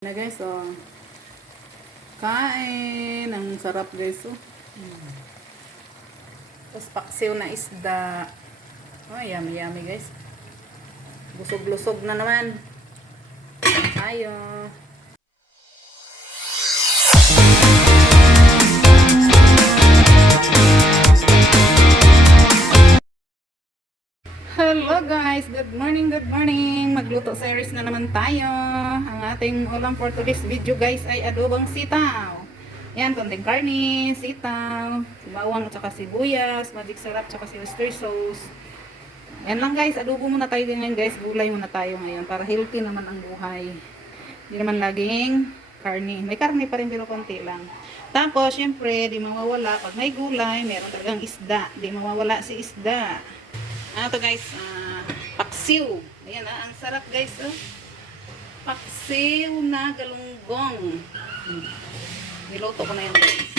Na guys, oh. Kain. Ang sarap guys, oh. Tapos paksiw na isda. Oh, yummy yummy guys. Busog-lusog na naman. Tayo. Hello guys, good morning, good morning. Magluto series na naman tayo. Ang ating ulam for today's video guys ay adobong sitaw. Yan, konting karne, sitaw, bawang at saka sibuyas, magic sarap at saka si oyster sauce. Yan lang guys, adobo muna tayo ngayon guys. Gulay muna tayo ngayon para healthy naman ang buhay. Hindi naman laging karne. May karne pa rin pero konti lang. Tapos syempre, di mawawala pag may gulay, meron talagang isda. Di mawawala si isda. Ito guys, paksiw. Ayan ang sarap guys. Oh. Paksiw na galunggong. Niluto ko na yan guys.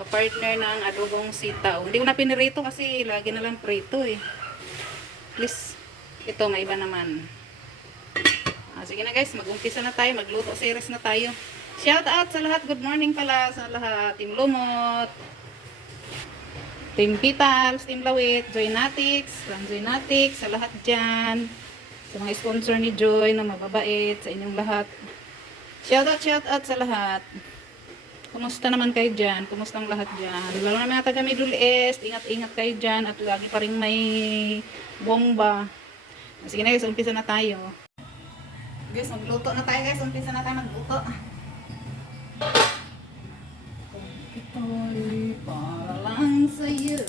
Pa-partner ng adobong sitaw. Hindi ko na pinirito kasi lagi na lang prito eh. Please, ito may iba naman. Sige na guys, mag-umpisa na tayo. Magluto series na tayo. Shout out sa lahat. Good morning pala sa lahat. Team Lumot. Team Pitals, Team Lawit, Joynatics, Lang Joynatics, sa lahat dyan. Sa mga sponsor ni Joy na mababait, sa inyong lahat. Shout out sa lahat. Kumusta naman kayo dyan? Kumusta ang lahat dyan? Lalo na mga taga Middle East, ingat-ingat kayo dyan at lagi pa rin may bomba. Sige na guys, umpisa na tayo. Guys, magluto na tayo guys. Umpisa na tayo magluto. Ito'y para lang sa'yo.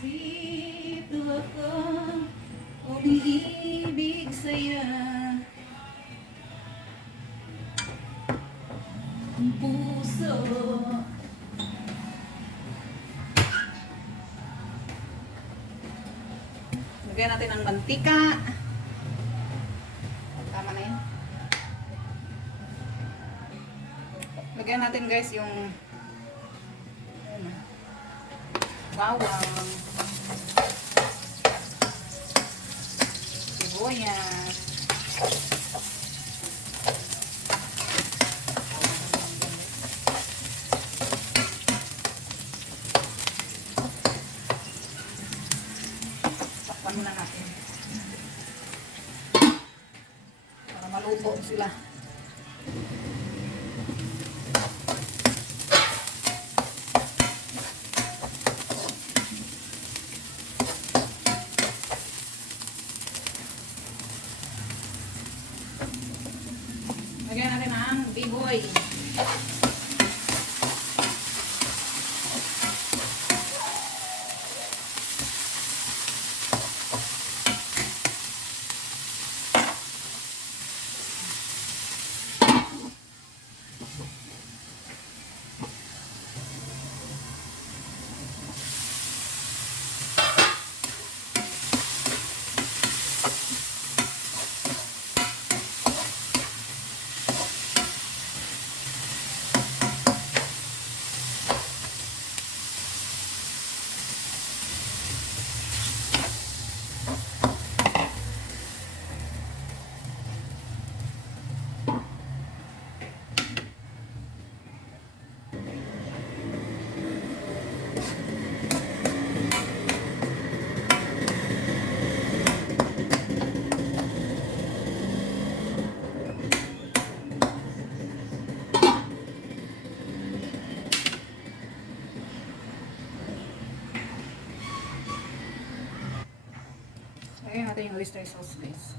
Dito ako umiibig sa'yo. Ang puso. Lagyan natin ang mantika. Tama na yun. Lagyan natin guys yung bawang, sibuyas, takpan muna natin para maluto sila. Lagyan natin ang biboy. Lagyan natin yung oyster sauce guys.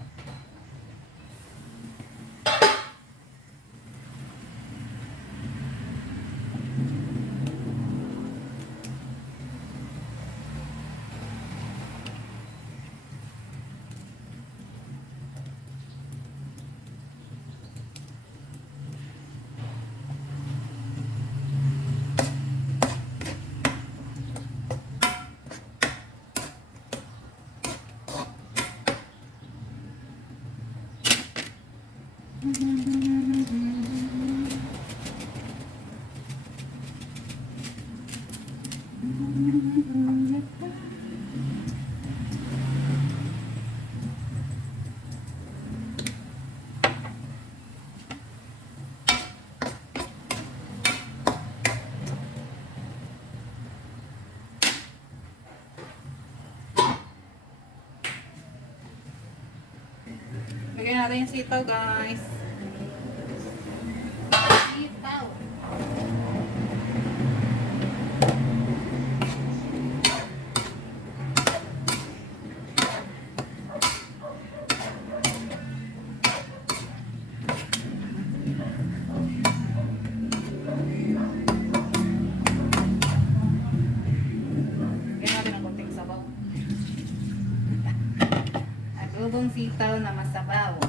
Lagyan natin yung sitaw, guys. Sitaw. Lagyan natin ng konting sabaw. Adobong sitaw na masabaw.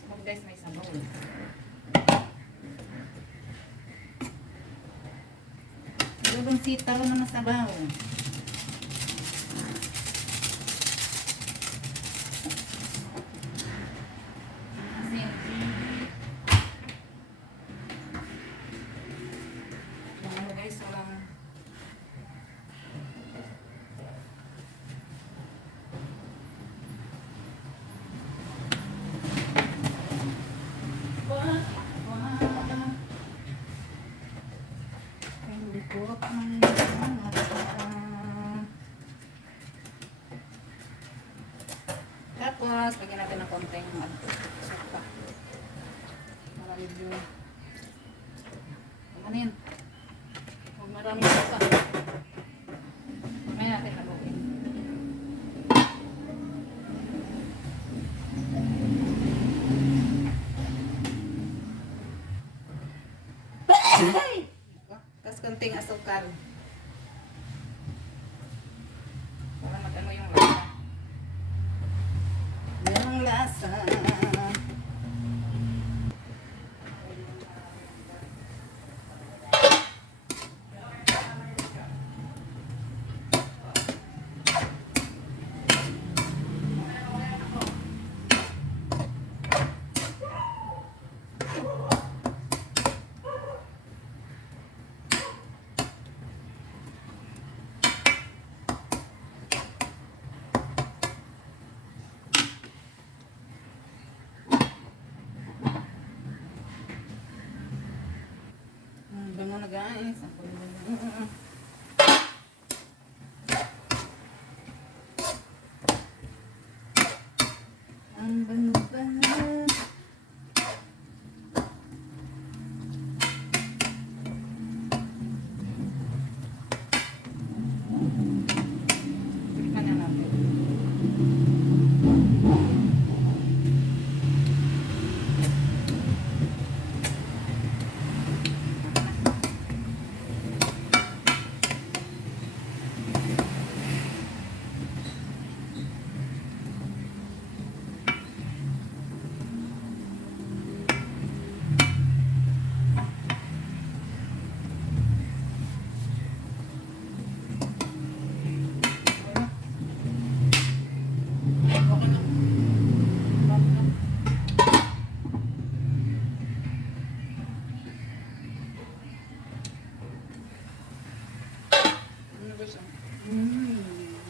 Sabaw, guys, may sabaw. Adobong sitaw na masabaw. Asin. Ano, guys, walang hindi ko tapos, lagyan natin ng konting suka. Para medyo ano yun? Huwag maraming suka. Mamaya natin haluin. Tapos konting asukal. Para mag-ano yung lasa. Yung lasa. Bango na, guys. Ang bango-bango. Tikman na natin.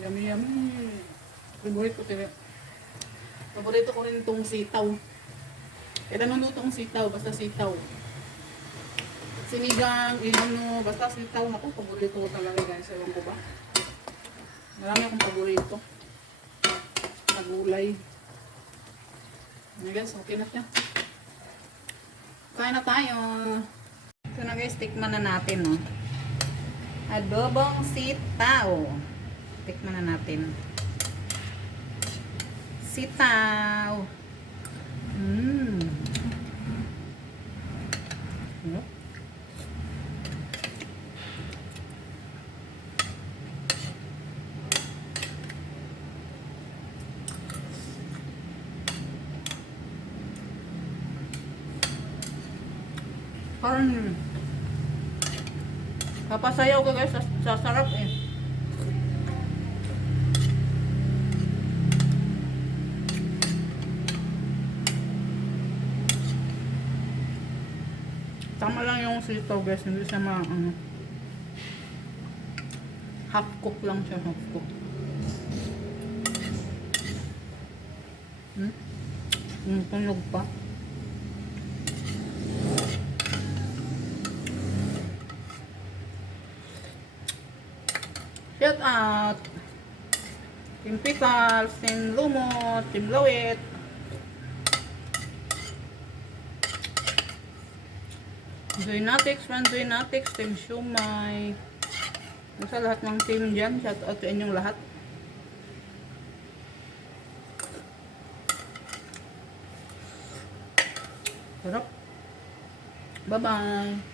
Yummy, yummy. Paborito ko rin itong sitaw. Kaya naluto ang sitaw, basta sitaw. Sinigang, ilano, basta sitaw. Ako, paborito ko talaga, guys. Ewan ko ba? Marami akong paborito. Na gulay. Guys, okay na siya. Kain na tayo. Ito na, guys, tikman na natin, no. Adobong sitaw. Tikman na natin. Sitaw. Parang papasayaw ko, guys, sa sarap eh. Tama lang yung sitaw, guys, hindi siya half cook lang siya, half cook. Tunog pa. Shout out! Team Pickles, Team Lumot, Team Lawit. Joynatics, man Joynatics, Team Shumay. Sa lahat ng team dyan, shout out to inyong lahat. Sarap. Bye-bye.